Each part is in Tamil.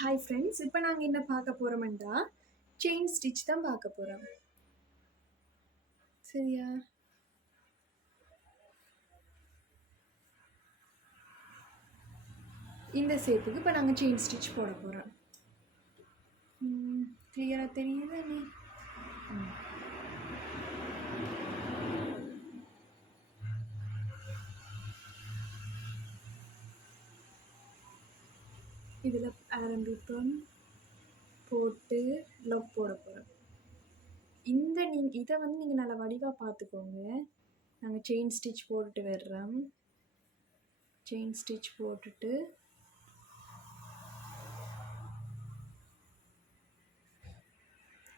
ஹாய் ஃப்ரெண்ட்ஸ், இப்போ நாங்கள் என்ன பார்க்க போகிறோம்டா செயின் ஸ்டிச் தான் பார்க்க போகிறோம். சரியா? இந்த ஷேப்புக்கு இப்போ நாங்கள் செயின் ஸ்டிச் போட போகிறோம். கிளியராக தெரியுதா நீ? இதில் ஆரம்பிப்போம், போட்டு லவ் போட போகிறோம். இதை வந்து நீங்கள் நல்லா வடிவாக பார்த்துக்கோங்க. நாங்கள் செயின் ஸ்டிச் போட்டுட்டு வர்றோம். செயின் ஸ்டிச் போட்டுட்டு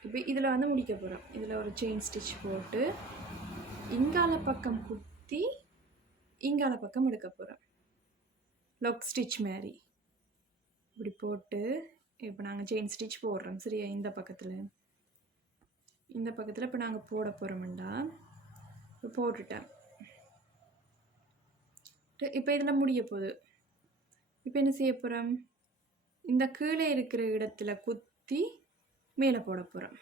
இப்போ இதில் வந்து முடிக்க போகிறோம். இதில் ஒரு செயின் ஸ்டிச் போட்டு இங்கால பக்கம் குத்தி இங்கால பக்கம் எடுக்க போகிறோம். லொக் ஸ்டிச் மாதிரி இப்படி போட்டு இப்போ நாங்கள் செயின் ஸ்டிச் போடுறோம். சரியா? இந்த பக்கத்தில் இப்போ நாங்கள் போட போகிறோம்டா. இப்போ போட்டுட்டேன். இப்போ இதில் முடிய போகுது. இப்போ என்ன செய்ய போகிறோம்? இந்த கீழே இருக்கிற இடத்துல குத்தி மேலே போட போகிறோம்.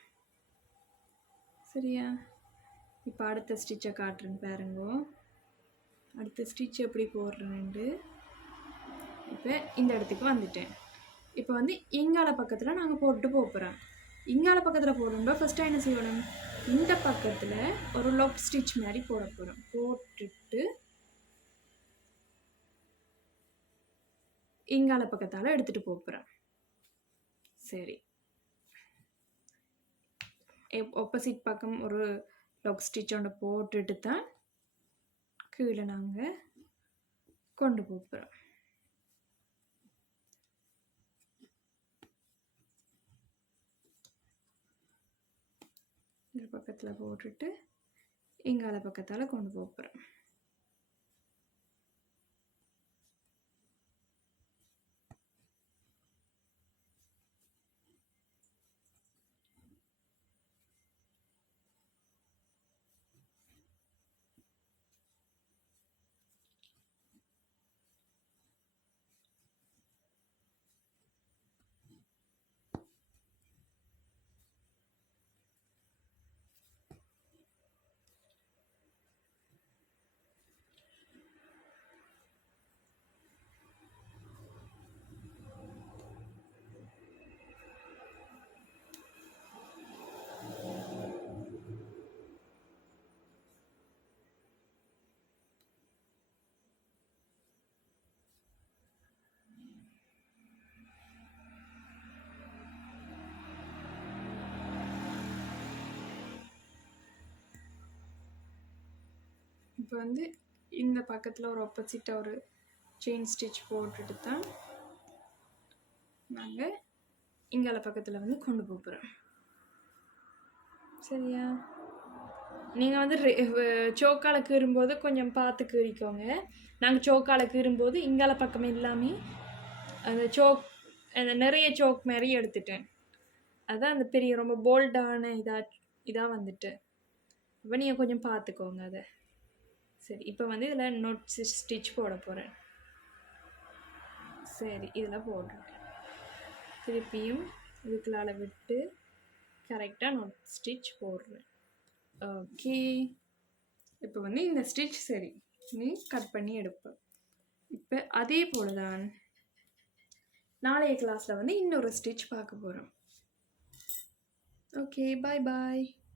சரியா? இப்போ அடுத்த ஸ்டிச்சை காட்டுறேன்னு பாருங்கோ. அடுத்த ஸ்டிச் எப்படி போடுறேன்ட்டு இப்போ இந்த இடத்துக்கு வந்துட்டேன். இப்போ வந்து இங்கால பக்கத்தில் நாங்கள் போட்டு போகிறோம். இங்கால பக்கத்தில் போடணும்னா ஃபஸ்ட்டாக என்ன செய்யணும்? இந்த பக்கத்தில் ஒரு லொக் ஸ்டிச் மாதிரி போட போகிறோம். போட்டுட்டு இங்கால பக்கத்தால் எடுத்துகிட்டு போகிறோம். சரி, ஆப்போசிட் பக்கம் ஒரு லொக் ஸ்டிச் ஒன்று போட்டுட்டு தான் கீழே நாங்கள் கொண்டு போகிறோம். இந்த பக்கத்தில் போட்டுட்டு இங்கால பக்கத்தால் கொண்டு போகிறோம். இப்போ வந்து இந்த பக்கத்தில் ஒரு ஆப்போசிட்டாக ஒரு செயின் ஸ்டிச் போட்டுட்டு தான் நாங்கள் இங்கால பக்கத்தில் வந்து கொண்டு போகிறோம். சரியா? நீங்கள் வந்து சோக்கால கீறும்போது கொஞ்சம் பார்த்து கீறிக்கோங்க. நாங்கள் சோக்கால கீறும்போது இங்கால பக்கம் எல்லாமே அந்த நிறைய சோக் மாதிரி எடுத்துட்டேன். அதான் அந்த பெரிய ரொம்ப போல்டான இதாக வந்துட்டு. இப்போ நீங்கள் கொஞ்சம் பார்த்துக்கோங்க அதை. சரி, இப்போ வந்து இதில் நோட் ஸ்டிச் போட போகிறேன். சரி, இதில் போடுறேன். திருப்பியும் இதுக்குள்ளால விட்டு கரெக்டாக நோட் ஸ்டிச் போடுறேன். ஓகே, இப்போ வந்து இந்த ஸ்டிச் சரி நீ கட் பண்ணி எடுப்பேன். இப்போ அதே போல் தான் நாளைய கிளாஸில் வந்து இன்னொரு ஸ்டிச் பார்க்க போகிறோம். ஓகே, பாய் பாய்.